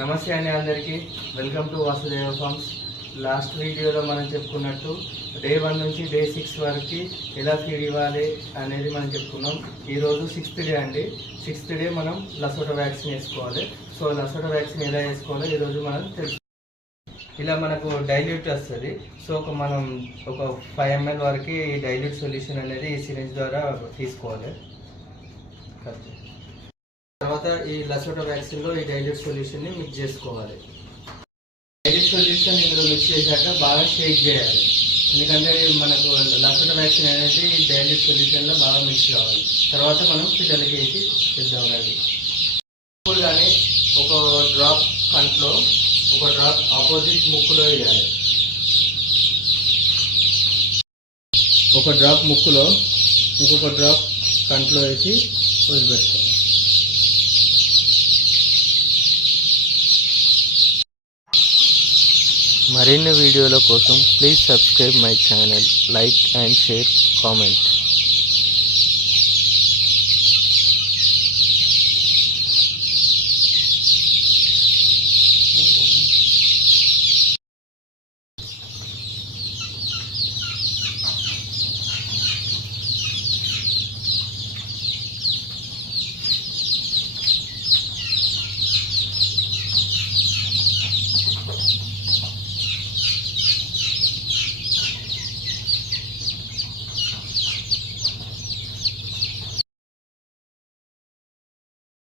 నమస్తే అండి అందరికీ. Welcome to Vasudeva farms. Last వీడియోలో మనం చెప్పుకున్నట్టు డే 1 నుంచి డే 6 వరకు ఎలా ఫీడ్ ఇవ్వాలి అనేది మనం చెప్పుకున్నాం. ఈరోజు 6th డే అండి. 6th డే మనం లసోటా వ్యాక్సిన్ వేసుకోవాలి. సో లసోటా వ్యాక్సిన్ ఎలా వేసుకోవాలో ఈరోజు మనం తెలుసు. ఇలా మనకు డైల్యూట్ వస్తుంది. సో మనం ఒక 5 ml వరకు డైల్యూట్ సొల్యూషన్ అనేది ఈ సిరింజ్ ద్వారా తీసుకోవాలి. తర్వాత ఈ లసోటా వ్యాక్సిన్లో ఈ డైల్యూట్ సొల్యూషన్ని మిక్స్ చేసుకోవాలి. డైల్యూట్ సొల్యూషన్ ఇందులో మిక్స్ చేశాక బాగా షేక్ చేయాలి. ఎందుకంటే మనకు లసోటా వ్యాక్సిన్ అనేది డైల్యూట్ సొల్యూషన్లో బాగా మిక్స్ కావాలి. తర్వాత మనం పిల్లలకి వేసి ఇద్దాం. అది ఇప్పుడు కానీ ఒక డ్రాప్ కంట్లో, ఒక డ్రాప్ ఆపోజిట్ ముక్కులో వేయాలి. ఒక డ్రాప్ ముక్కులో, ఇంకొక డ్రాప్ కంట్లో వేసి వదిలిపెట్టుకోవాలి. మరిన్ని వీడియోల కోసం please subscribe my channel, like and share, comment.